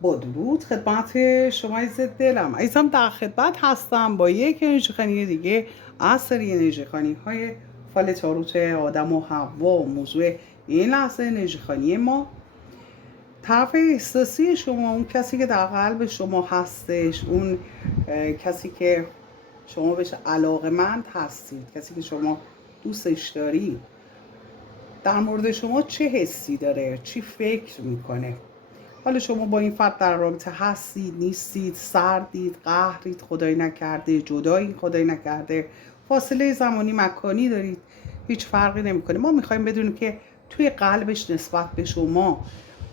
با درود خدمت شما عزیز دلم. عزیزم در خدمت هستم با یک انرژی خوانی دیگه از سری انرژی خوانی های فال تاروت آدم و حوا. موضوع این لحظه انرژی خوانی ما طرف احساسی شما، اون کسی که در قلب شما هستش، اون کسی که شما بهش علاقه‌مند هستید، کسی که شما دوستش دارید، در مورد شما چه حسی داره، چی فکر میکنه. حالا شما با این فرد در رابطه هستید، نیستید، سردید، قهرید، خدای نکرده جدایید، خدای نکرده فاصله زمانی مکانی دارید، هیچ فرقی نمیکنه. ما میخوایم بدونیم که توی قلبش نسبت به شما،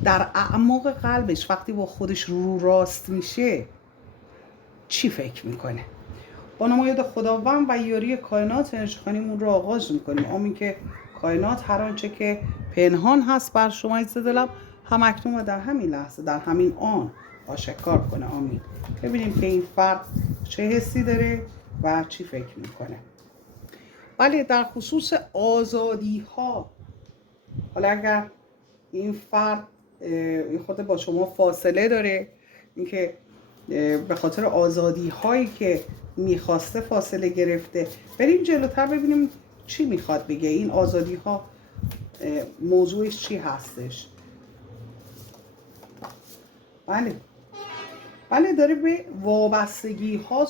در اعماق قلبش وقتی با خودش رو راست میشه چی فکر میکنه. با نمایاد خداوند و یاری کائنات انرژی خوانیمون رو آغاز میکنیم. آمین که کائنات هر آنچه که پنهان هست بر شما عزیز دلم همکنون و در همین لحظه، در همین آن آشکار کنه. آمین. ببینیم که این فرد چه حسی داره و چی فکر میکنه. بله، در خصوص آزادی ها، حالا اگر این فرد خود با شما فاصله داره، اینکه به خاطر آزادی هایی که میخواسته فاصله گرفته، بریم جلوتر ببینیم چی میخواد بگه. این آزادی ها موضوعش چی هستش. بله داره به وابستگی ها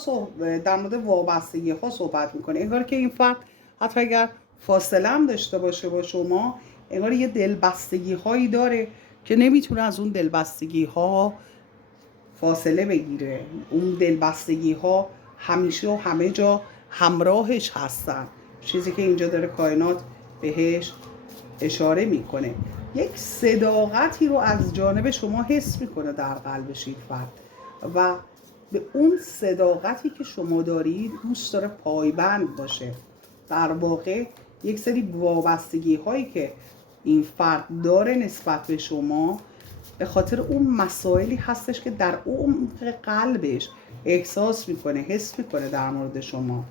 در مورد وابستگی ها صحبت میکنه. انگار که این فرد حتی اگر فاصله هم داشته باشه با شما، انگار یه دلبستگی هایی داره که نمیتونه از اون دلبستگی ها فاصله بگیره. اون دلبستگی ها همیشه و همه جا همراهش هستن، چیزی که اینجا داره کائنات بهش اشاره میکنه. یک صداقتی رو از جانب شما حس میکنه در قلبش این فرد و به اون صداقتی که شما دارید دوست داره پایبند باشه. در واقع یک سری وابستگی هایی که این فرد داره نسبت به شما به خاطر اون مسائلی هستش که در عمق قلبش احساس میکنه، حس میکنه در مورد شما.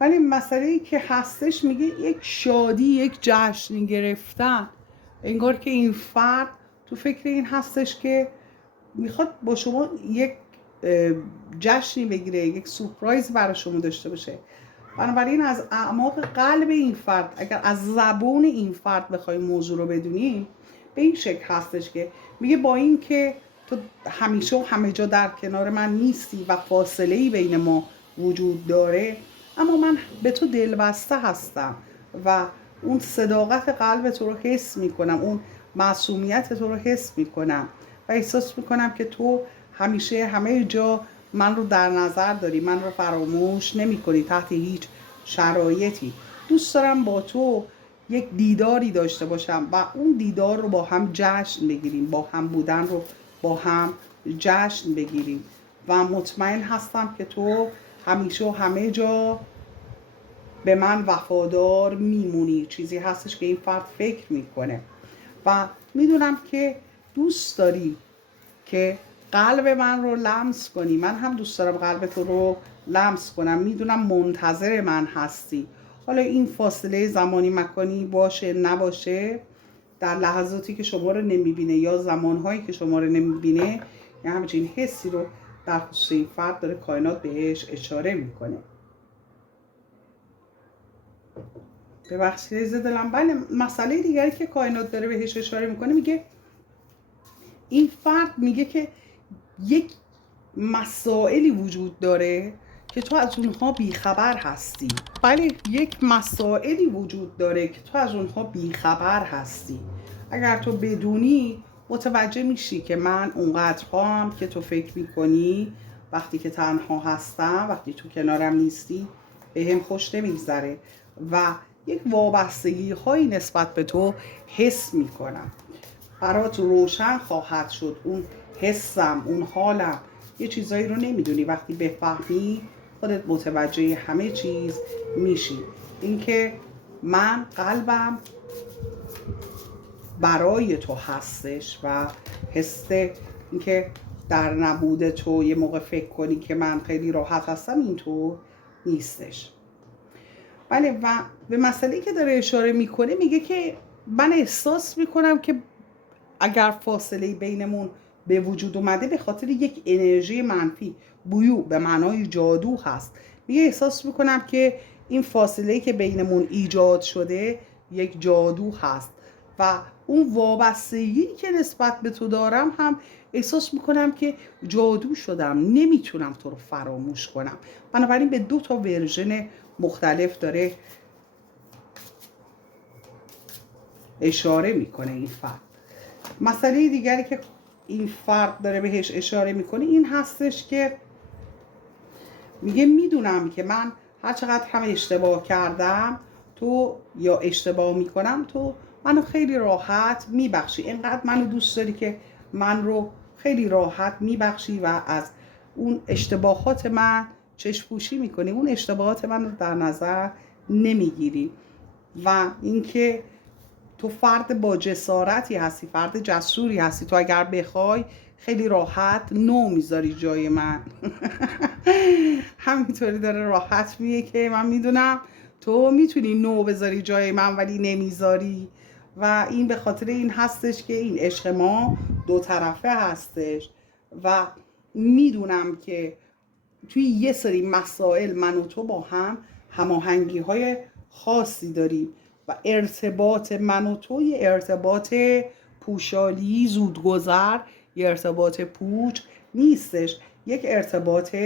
ولی مسئله‌ای که هستش میگه یک شادی، یک جشن گرفتن. انگار که این فرد تو فکر این هستش که میخواد با شما یک جشنی بگیره، یک سورپرایز برای شما داشته باشه. بنابراین از اعماق قلب این فرد، اگر از زبون این فرد بخوایم موضوع رو بدونیم، به این شکل هستش که میگه با این که تو همیشه و همه جا در کنار من نیستی و فاصله‌ای بین ما وجود داره، اما من به تو دلبسته هستم و اون صداقت قلب تو رو حس میکنم، اون معصومیت تو رو حس میکنم و احساس میکنم که تو همیشه همه جا من رو در نظر داری، من رو فراموش نمی کنی تحت هیچ شرایطی. دوست دارم با تو یک دیداری داشته باشم و اون دیدار رو با هم جشن بگیریم، با هم بودن رو با هم جشن بگیریم و مطمئن هستم که تو همیشه و همه جا به من وفادار میمونی. چیزی هستش که این فرد فکر میکنه و میدونم که دوست داری که قلب من رو لمس کنی، من هم دوست دارم قلب تو رو لمس کنم. میدونم منتظر من هستی. حالا این فاصله زمانی مکانی باشه نباشه، در لحظاتی که شما رو نمیبینه یا زمانهایی که شما رو نمیبینه، یا همچین حسی رو در خصوص این فرد داره کائنات بهش اشاره میکنه. ببخشید عزیز دلم. بله، مسئله دیگری که کائنات داره بهش اشاره میکنه، میگه این فرد میگه که یک مسائلی وجود داره که تو از اونها بیخبر هستی. بله، یک مسائلی وجود داره که تو از اونها بیخبر هستی. اگر تو بدونی متوجه میشی که من اونقدرها هم که تو فکر میکنی وقتی که تنها هستم، وقتی تو کنارم نیستی، به هم خوش نمیگذره و یک وابستگی هایی نسبت به تو حس میکنم. برات روشن خواهد شد اون حسم، اون حالم. یه چیزایی رو نمیدونی، وقتی بفهمی خودت متوجه همه چیز میشی. اینکه من قلبم برای تو هستش و حس اینکه در نبود تو یه موقع فکر کنی که من خیلی راحت هستم، اینطور نیستش. بله، و به مسئله که داره اشاره میکنه میگه که من احساس میکنم که اگر فاصله بینمون به وجود اومده به خاطر یک انرژی منفی، بویو به معنای جادو هست. میگه احساس میکنم که این فاصله که بینمون ایجاد شده یک جادو هست و اون وابستگی که نسبت به تو دارم هم احساس میکنم که جادو شدم، نمیتونم تو رو فراموش کنم. بنابراین به 2 ورژن مختلف داره اشاره میکنه این فرد. مسئله دیگری که این فرد داره بهش اشاره میکنه این هستش که میگه میدونم که من هر چقدر هم اشتباه کردم تو یا اشتباه میکنم تو منو خیلی راحت میبخشی، اینقدر منو دوست داری که من رو خیلی راحت میبخشی و از اون اشتباهات من چشم‌پوشی میکنی، اون اشتباهات من رو در نظر نمیگیری و اینکه تو فرد با جسارتی هستی، فرد جسوری هستی. تو اگر بخوای خیلی راحت نو میذاری جای من. همینطوری داره راحت میگه که من میدونم تو میتونی نو بذاری جای من ولی نمیذاری و این به خاطر این هستش که این عشق ما 2 طرفه هستش و میدونم که توی یه سری مسائل من و تو با هم هماهنگی های خاصی داریم و ارتباط من و تو یه ارتباط پوشالی زودگذر، یه ارتباط پوچ نیستش، یک ارتباط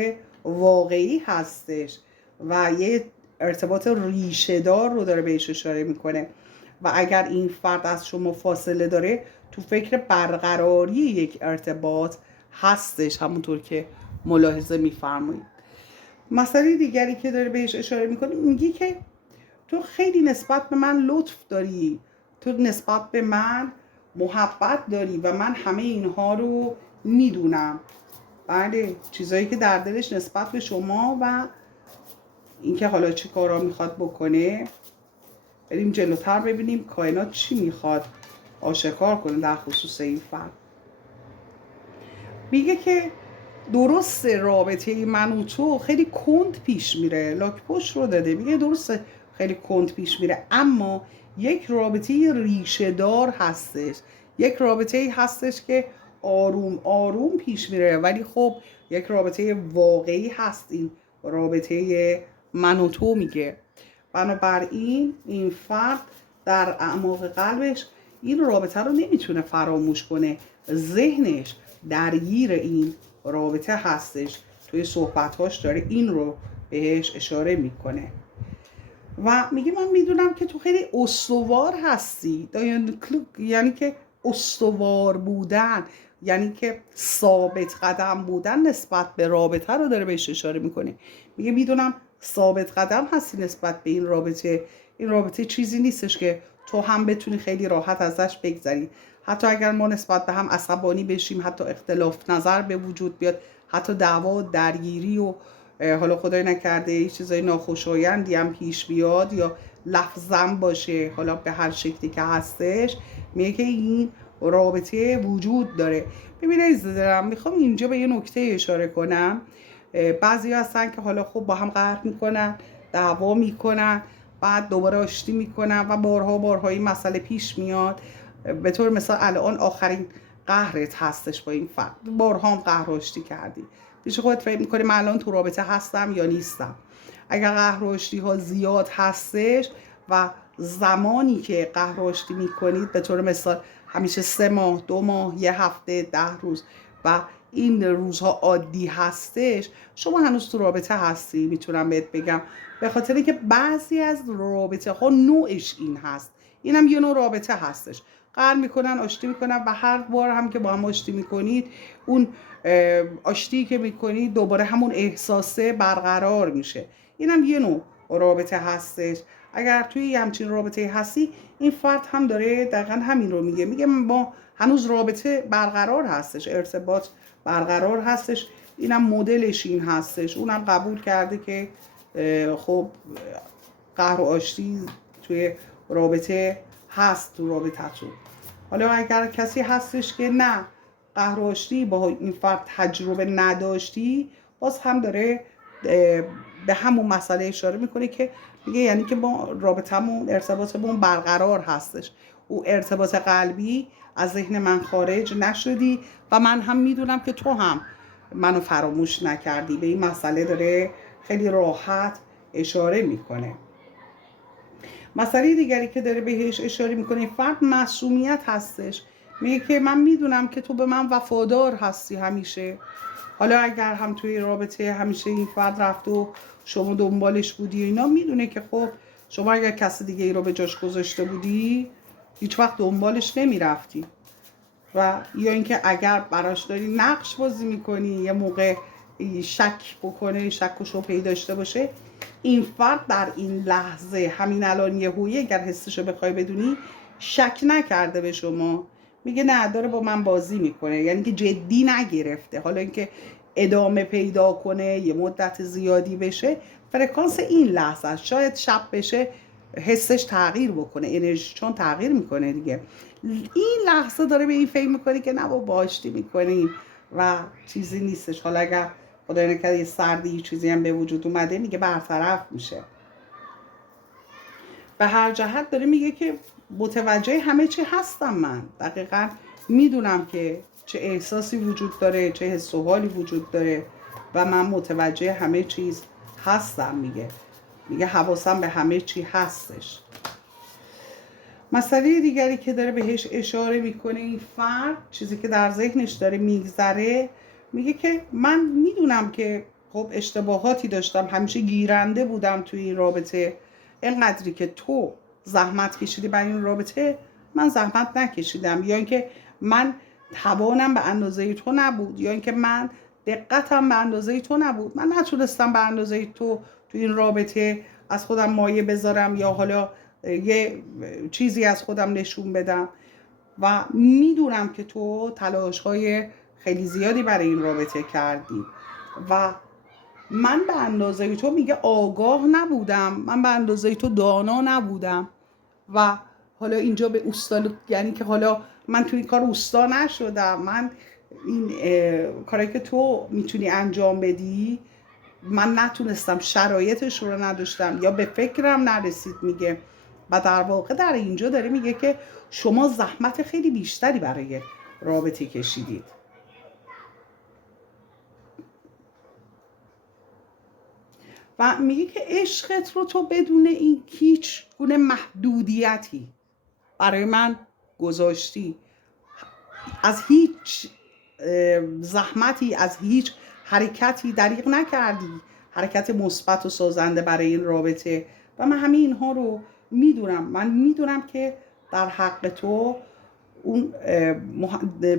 واقعی هستش و یه ارتباط ریشه‌دار رو داره بهش اشاره میکنه و اگر این فرد از شما فاصله داره تو فکر برقراری یک ارتباط هستش، همونطور که ملاحظه میفرمایید. مسئله دیگری که داره بهش اشاره میکنه میگی که تو خیلی نسبت به من لطف داری، تو نسبت به من محبت داری و من همه اینها رو میدونم. بله، چیزایی که در دلش نسبت به شما و اینکه حالا چه کارا میخواد بکنه. بریم جلوتر ببینیم کائنات چی میخواد آشکار کنه در خصوص این فرد. میگه که درسته رابطه من و تو خیلی کند پیش میره، لاک پشت رو داده، میگه درسته خیلی کند پیش میره اما یک رابطه ریشه دار هستش، یک رابطه هستش که آروم آروم پیش میره ولی خب یک رابطه واقعی هست این رابطه من و تو. میگه بنابراین این فرد در اعماق قلبش این رابطه رو نمیتونه فراموش کنه، ذهنش درگیر این رابطه هستش، توی صحبتاش داره این رو بهش اشاره میکنه و میگه من میدونم که تو خیلی استوار هستی. یعنی که استوار بودن، یعنی که ثابت قدم بودن نسبت به رابطه رو داره بهش اشاره میکنه. میگه میدونم ثابت قدم هستی نسبت به این رابطه، این رابطه چیزی نیستش که تو هم بتونی خیلی راحت ازش بگذری. حتی اگر ما نسبت به هم عصبانی بشیم، حتی اختلاف نظر به وجود بیاد، حتی دعوا درگیری و حالا خدای نکرده یه چیزای ناخوشایندی هم پیش بیاد یا لفظم باشه، حالا به هر شکلی که هستش، میگه که این رابطه وجود داره. ببینید عزیز دارم، میخوام اینجا به یه نکته اشاره کنم. بعضی هستن که حالا خب با هم قهر میکنن، دعوا میکنن، بعد دوباره آشتی میکنن و بارها این مسئله پیش میاد. به طور مثال الان آخرین قهرت هستش با این فرد، بارها هم قهر و آشتی کردی، پیش خودت فکر میکنی من الان تو رابطه هستم یا نیستم. اگر قهر و آشتی ها زیاد هستش و زمانی که قهر و آشتی میکنید به طور مثال همیشه 3 ماه، 2 ماه، 1 هفته، 10 روز و این روزها عادی هستش، شما هنوز تو رابطه هستی. میتونم بهت بگم به خاطر که بعضی از رابطه ها نوعش این هست، اینم یه نوع رابطه هستش، قهر میکنن، آشتی میکنن و هر بار هم که با هم آشتی میکنید اون آشتی که میکنید دوباره همون احساسه برقرار میشه. اینم یه نوع رابطه هستش. اگر توی همچین رابطه هستی این فرد هم داره دقیقا همین رو میگه ما هنوز رابطه برقرار هستش، ارتباط برقرار هستش، اینم مدلش این هستش. اونم قبول کرده که خب قهر و آشتی توی رابطه هست، تو رابطتون. حالا اگر کسی هستش که نه قهر و آشتی با این فرد تجربه نداشتی، باز هم داره به همون مسئله اشاره میکنه که میگه یعنی که ما رابطمون ارتباطمون برقرار هستش، او ارتباط قلبی از ذهن من خارج نشدی و من هم میدونم که تو هم منو فراموش نکردی. به این مسئله داره خیلی راحت اشاره میکنه. مسئله دیگری که داره بهش اشاره میکنه فرد معصومیت هستش. میگه که من میدونم که تو به من وفادار هستی همیشه. حالا اگر هم توی رابطه همیشه این فرد رفت و شما دنبالش بودی اینا، میدونه که خب شما اگر کس دیگه ای رو به جاش گذاشته بودی هیچ وقت دنبالش نمیرفتی. و یا اینکه اگر براش داری نقش بازی میکنی یه موقع شک بکنه، شک و شبهه‌ای داشته باشه، این فرد در این لحظه همین الان یهویی اگر حسشو بخوای بدونی شک نکرده به شما، میگه نه داره با من بازی میکنه، یعنی که جدی نگرفته. حالا اینکه ادامه پیدا کنه یه مدت زیادی بشه، فرکانس این لحظه است. شاید شب بشه حسش تغییر بکنه، انرژی چون تغییر میکنه دیگه. این لحظه داره به این فکر میکنی که نه با آشتی میکنیم و چیزی نیستش. حالا اگر خدای نکرده یه سردی چیزی هم به وجود اومده، میگه برطرف میشه. به هر جهت داره میگه که متوجه همه چی هستم، من دقیقا میدونم که چه احساسی وجود داره، چه حس و حالی وجود داره و من متوجه همه چیز هستم. میگه حواسم به همه چی هستش. مسئله دیگری که داره بهش اشاره میکنه این فرد، چیزی که در ذهنش داره میگذره، میگه که من میدونم که خب اشتباهاتی داشتم، همیشه گیرنده بودم توی این رابطه. اینقدری که تو زحمت کشیدی برای این رابطه من زحمت نکشیدم، یا اینکه من توانم به اندازه تو نبود، یا اینکه من دقتم به اندازه تو نبود، من نتونستم به اندازه تو این رابطه از خودم مایه بذارم یا حالا یه چیزی از خودم نشون بدم. و میدونم که تو تلاش‌های خیلی زیادی برای این رابطه کردی و من به اندازه تو، میگه آگاه نبودم، من به اندازه تو دانا نبودم و حالا اینجا به اوستا، یعنی که حالا من توی این کار اوستا نشدم، من این کاری که تو میتونی انجام بدی من نتونستم، شرایطش رو نداشتم یا به فکرم نرسید. میگه و در واقع در اینجا داره میگه که شما زحمت خیلی بیشتری برای رابطه کشیدید و میگه که عشقت رو تو بدون این هیچ گونه محدودیتی برای من گذاشتی، از هیچ زحمتی، از هیچ حرکتی دریغ نکردی، حرکت مثبت و سازنده برای این رابطه. و من همه اینها رو میدونم. من میدونم که در حق تو اون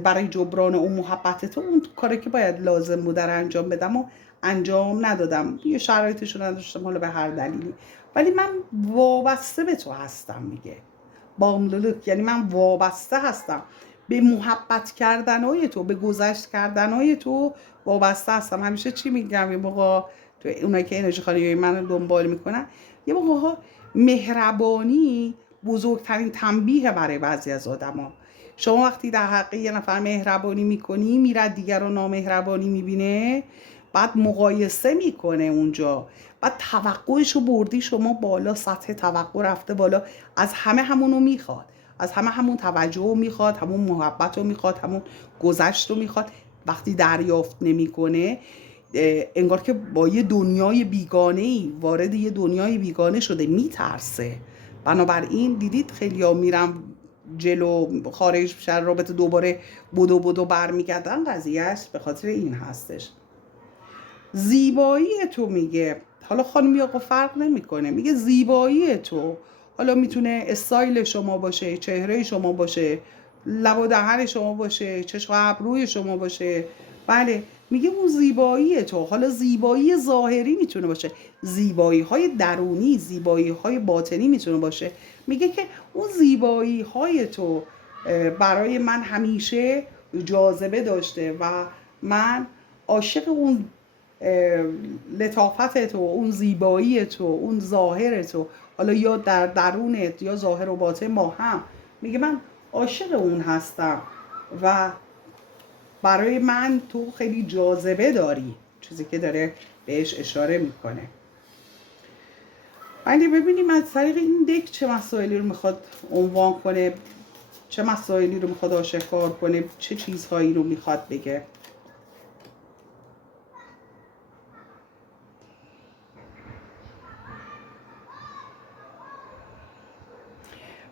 برای جبران اون محبت تو اون کاری که باید لازم بود در انجام بدم و انجام ندادم، یه شرایطش رو نداشتم، حالا به هر دلیلی، ولی من وابسته به تو هستم. میگه باملولک، یعنی من وابسته هستم به محبت کردنهای تو، به گذشت کردنهای تو وابسته هستم. همیشه چی میگم یه موقع تو اونایی که انرژی خالی من دنبال میکنن، یه موقع مهربانی بزرگترین تنبیه برای بعضی از آدما. شما وقتی در حق یه نفر مهربانی میکنی، میره دیگر رو نامهربانی میبینه، بعد مقایسه میکنه اونجا، بعد توقعشو بردی شما بالا، سطح توقع رفته بالا، از همه همونو میخواد، از همه همون توجه رو میخواد، همون محبت رو میخواد، همون گذشت رو میخواد. وقتی دریافت نمیکنه انگار که با یه دنیای بیگانه‌ای وارد یه دنیای بیگانه شده، میترسه. بنابراین دیدید خیلی‌ها میرم جلو خارج میشن، رابطه دوباره بدو برمیگردن، قضیهش به خاطر این هستش. زیبایی تو، میگه حالا خانمی آقا فرق نمیکنه، میگه زیبایی تو، حالا میتونه استایل شما باشه، چهره شما باشه، لب و دهن شما باشه، چشم و ابروی شما باشه، بله، میگه اون زیبایی تو، حالا زیبایی ظاهری میتونه باشه، زیبایی های درونی، زیبایی های باطنی میتونه باشه. میگه که اون زیبایی های تو برای من همیشه جاذبه داشته و من عاشق اون لطافت تو، اون زیبایی تو، اون ظاهر تو، حالا یا در درونت یا ظاهر و باطن با هم. میگه من عاشق اون هستم و برای من تو خیلی جاذبه داری، چیزی که داره بهش اشاره میکنه. ولی ببینیم از طریق این دک چه مسائلی رو میخواد عنوان کنه، چه مسائلی رو میخواد آشکار کنه، چه چیزهایی رو میخواد بگه.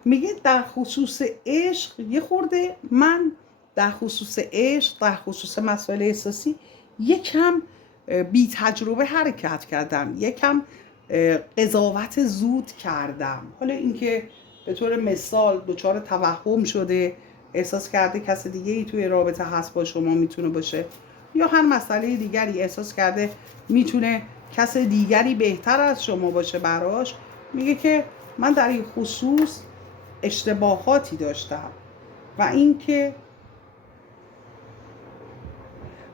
میگه در خصوص عشق یه خورده من در خصوص عشق، در خصوص مسائل احساسی یکم بی تجربه حرکت کردم، یکم قضاوت زود کردم. حالا اینکه به طور مثال دچار توهم شده، احساس کرده کس دیگه ای توی رابطه هست با شما میتونه باشه، یا هر مسئله دیگری احساس کرده میتونه کس دیگری بهتر از شما باشه براش، میگه که من در این خصوص اشتباهاتی داشتم و اینکه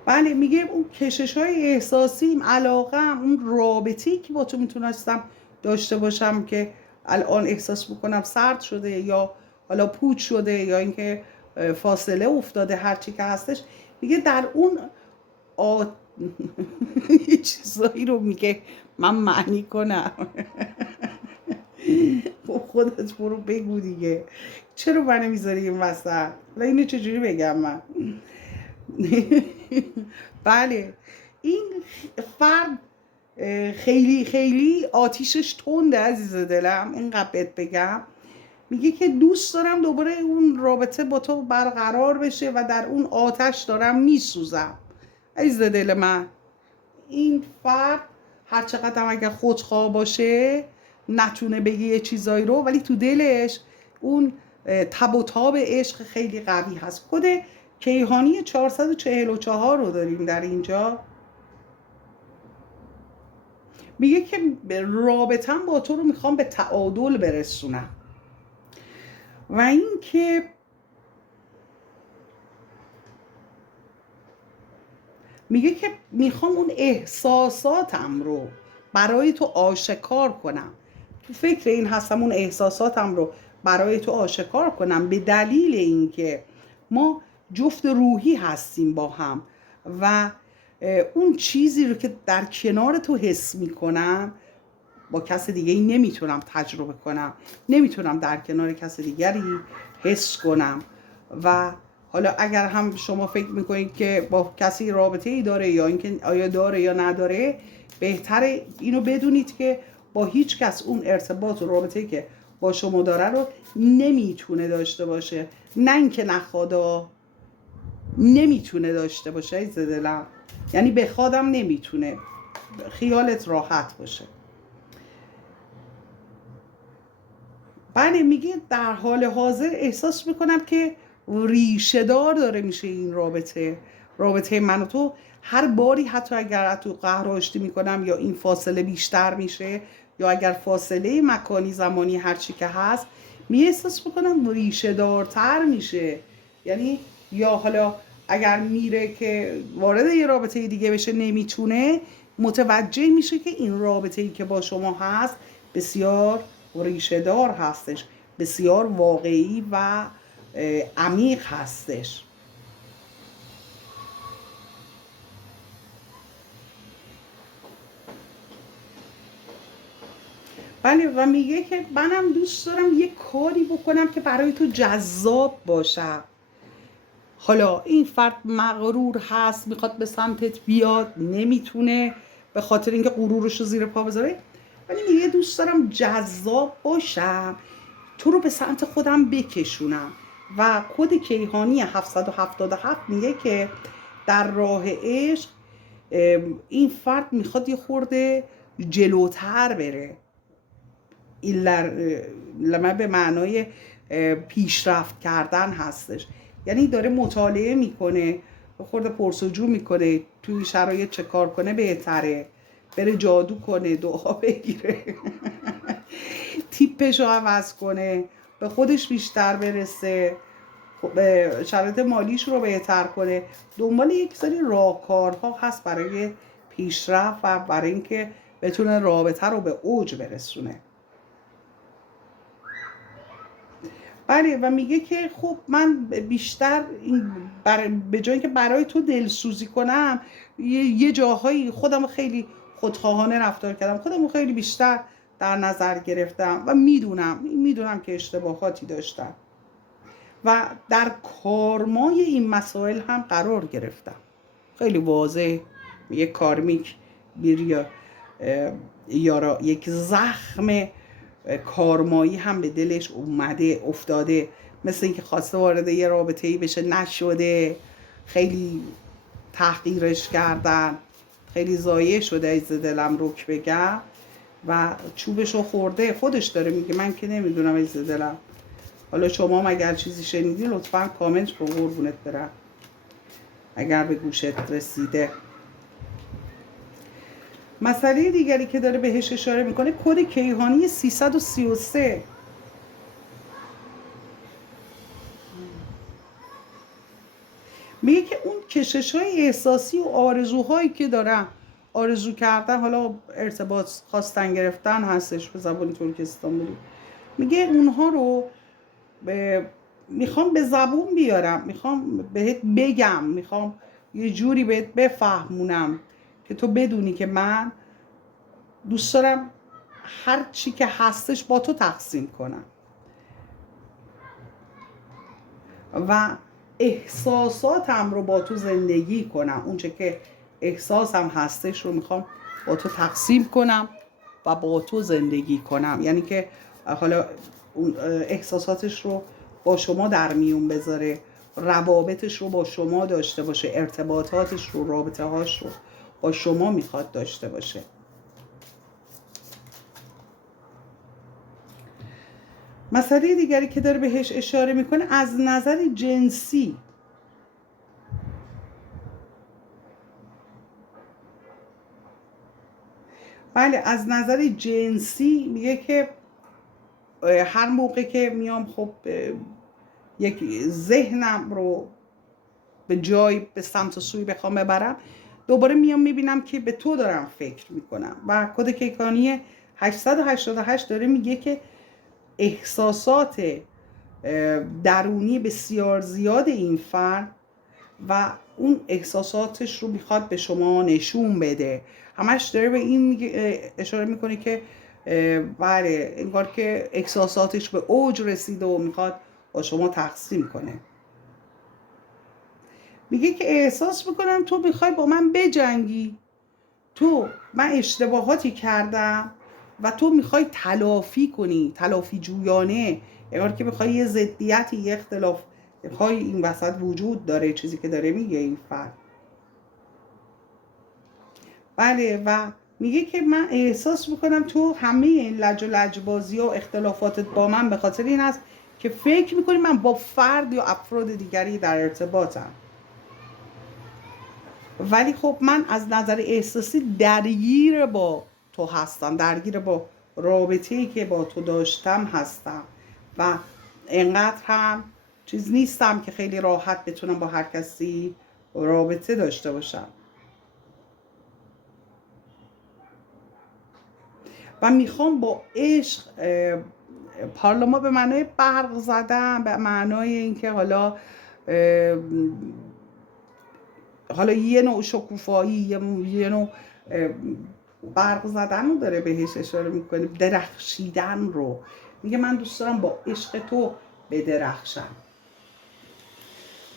بله میگه اون کشش های احساسیم، علاقم، اون رابطه‌ای که با تو میتونستم داشته باشم که الان احساس میکنم سرد شده یا حالا پوچ شده یا اینکه فاصله افتاده، هرچی که هستش، میگه در اون یه چیزایی رو میگه من معنی کنم. خودت برو بگو دیگه، چرا منو میذاری این وسط و اینو چجوری بگم من؟ بله این فرد خیلی خیلی آتیشش تنده عزیز دلم، اینقدر بهت بگم. میگه که دوست دارم دوباره اون رابطه با تو برقرار بشه و در اون آتش دارم میسوزم. عزیز دل من، این فرد هر چقدر هم اگر خودخواه باشه نتونه بگه یه چیزایی رو، ولی تو دلش اون تب و تاب عشق خیلی قوی هست. کد کیهانی 444 رو داریم در اینجا. میگه که رابطم با تو رو میخوام به تعادل برسونم و اینکه میگه که میخوام اون احساساتم رو برای تو آشکار کنم. تو فکر این هستم اون احساساتم رو برای تو آشکار کنم، به دلیل اینکه ما جفت روحی هستیم با هم و اون چیزی رو که در کنار تو حس میکنم با کس دیگه ای نمیتونم تجربه کنم، نمیتونم در کنار کس دیگری حس کنم. و حالا اگر هم شما فکر میکنید که با کسی رابطه ای داره یا اینکه آیا داره یا نداره، بهتره اینو بدونید که با هیچ کس اون ارتباط و رابطه ای که با شما داره رو نمیتونه داشته باشه. نه اینکه نخوادا، نمیتونه داشته باشه عزیز دلم، یعنی بخوادم نمیتونه. خیالت راحت باشه. بله میگه در حال حاضر احساس میکنم که ریشه دار داره میشه این رابطه من و تو. هر باری حتی اگر تو قهر آشتی میکنم یا این فاصله بیشتر میشه یا اگر فاصله مکانی زمانی هرچی که هست، احساس میکنم ریشه دارتر میشه. یعنی یا حالا اگر میره که وارد یه رابطه دیگه بشه نمیتونه، متوجه میشه که این رابطه‌ای که با شما هست بسیار ریشه دار هستش، بسیار واقعی و عمیق هستش. بله و میگه که منم دوست دارم یه کاری بکنم که برای تو جذاب باشه. حالا این فرد مغرور هست، میخواد به سمتت بیاد، نمیتونه به خاطر اینکه غرورش رو زیر پا بذاره، ولی میگه دوست دارم جذاب باشم، تو رو به سمت خودم بکشونم. و کد کیهانی 777 میگه که در راه عشق این فرد میخواد یه خورده جلوتر بره. این لمه به معنای پیشرفت کردن هستش، یعنی داره مطالعه میکنه، خورده پرسجو میکنه توی شرایط چه کار کنه بهتره، بره جادو کنه، دعا بگیره، تیپش رو عوض کنه، به خودش بیشتر برسه، شرایط مالیش رو بهتر کنه. دنبال یک سری راهکارها هست برای پیشرفت و برای اینکه بتونه رابطه رو به اوج برسونه. بله و میگه که خب من بیشتر به جای اینکه برای تو دلسوزی کنم، یه جاهایی خودم خیلی خودخواهانه رفتار کردم، خودم خیلی بیشتر در نظر گرفتم و میدونم که اشتباهاتی داشتم و در کارمای این مسائل هم قرار گرفتم. خیلی واضح یک کارمیک بیریا یا یک زخم کارمایی هم به دلش افتاده، مثل اینکه خواسته وارد یه رابطه‌ای بشه نشده، خیلی تحقیرش کردن، خیلی ضایع شده از دلم رک بگم و چوبشو خورده. خودش داره میگه، من که نمیدونم از دلم. حالا شما اگر چیزی شنیدی لطفاً کامنت رو، قربونت برم اگر به گوشت رسیده. مسئله دیگری که داره بهش اشاره میکنه کد کیهانی 333. میگه که اون کشش‌های احساسی و آرزوهایی که دارم، آرزو کردن، حالا ارتباط خواستن گرفتن هستش به زبان ترکستانی، میگه اونها رو میخوام به زبون بیارم، میخوام بهت بگم، میخوام یه جوری بهت بفهمونم که تو بدونی که من دوست دارم هر چی که هستش با تو تقسیم کنم و احساساتم رو با تو زندگی کنم. اونچه که احساسم هستش رو میخوام با تو تقسیم کنم و با تو زندگی کنم. یعنی که حالا اون احساساتش رو با شما در میون بذاره، روابطش رو با شما داشته باشه، ارتباطاتش رو، رابطه هاش رو با شما میخواد داشته باشه. مسئله دیگری که داره بهش اشاره میکنه از نظر جنسی، بله از نظر جنسی میگه که هر موقع که میام خب یک ذهنم رو به جای به سمت و سوی بخوام ببرم، دوباره میام میبینم که به تو دارم فکر میکنم. و کد کیهانی 888 داره میگه که احساسات درونی بسیار زیاد این فرد و اون احساساتش رو میخواد به شما نشون بده. همش داره به این اشاره میکنه که بله انگار که احساساتش به اوج رسیده و میخواد با شما تقسیم کنه. میگه که احساس میکنم تو میخوای با من بجنگی، من اشتباهاتی کردم و تو میخوای تلافی کنی، تلافی جویانه، انگار که میخوای یه ضدیتی، یه اختلاف این وسط وجود داره، چیزی که داره میگه این فرد. بله و میگه که من احساس میکنم تو همه این لج و لجبازی و اختلافاتت با من به خاطر این است که فکر میکنی من با فرد یا افراد دیگری در ارتباطم، ولی خب من از نظر احساسی درگیر با تو هستم، درگیر با رابطه‌ای که با تو داشتم هستم و انقدر هم چیز نیستم که خیلی راحت بتونم با هر کسی رابطه داشته باشم و میخوام با عشق، پارلما به معنای برق زدن، به معنای اینکه حالا یه نوع شکوفایی، یه نوع برق زدن رو داره بهش اشاره میکنه، درخشیدن رو میگه من دوست دارم با عشق تو بدرخشم.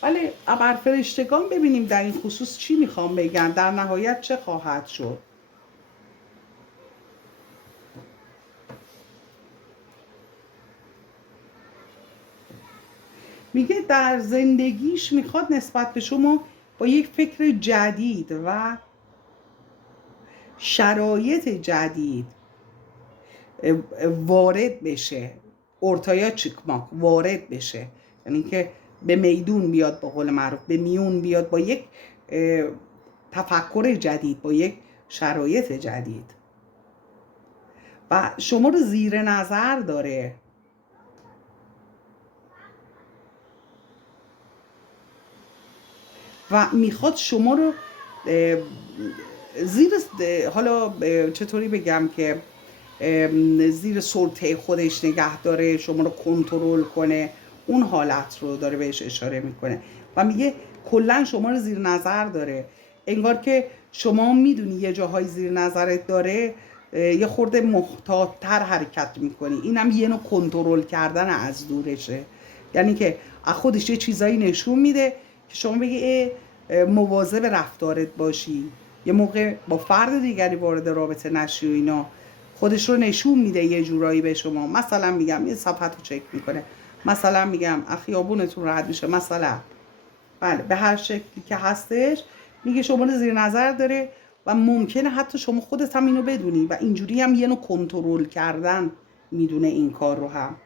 ولی ابرفرشتگان ببینیم در این خصوص چی میخوام بگن، در نهایت چه خواهد شد. میگه در زندگیش میخواد نسبت به شما با یک فکر جدید و شرایط جدید وارد بشه، ارتایا چیکماک وارد بشه، یعنی که به میدون بیاد، با قول معروف به میون بیاد، با یک تفکر جدید، با یک شرایط جدید و شما رو زیر نظر داره و میخواد شما رو زیر، حالا چطوری بگم که زیر سلطه خودش نگه داره، شما رو کنترل کنه، اون حالت رو داره بهش اشاره میکنه و میگه کلا شما رو زیر نظر داره، انگار که شما میدونی یه جاهای زیر نظرت داره یه خورده محتاط‌تر حرکت میکنی. اینم یه نوع کنترل کردن از دورشه، یعنی که از خودش یه چیزایی نشون میده که شما بگی مواظب رفتارت باشی. یه موقع با فرد دیگری وارد رابطه نشی و اینا، خودش رو نشون میده یه جورایی به شما. مثلا میگم یه صفحت رو چک میکنه، مثلا میگم خیابونتون رد میشه، مثلا بله به هر شکلی که هستش میگه شما رو زیر نظر داره و ممکنه حتی شما خودت هم اینو بدونی و اینجوری هم یه نوع کنترل کردن میدونه این کار رو هم.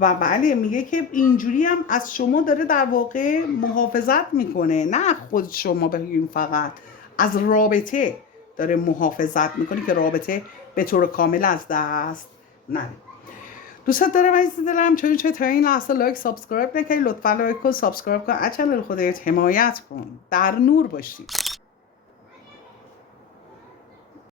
و بله میگه که اینجوری هم از شما داره در واقع محافظت میکنه، نه خود شما بگیم، فقط از رابطه داره محافظت میکنه که رابطه به طور کامل از دست نره. دوستت دارم عزیز دلم، چون تا این لحظه لایک سابسکرایب نکنی، لطفا لایک کن، سابسکرایب کن، چنل خودت حمایت کن، در نور باشی.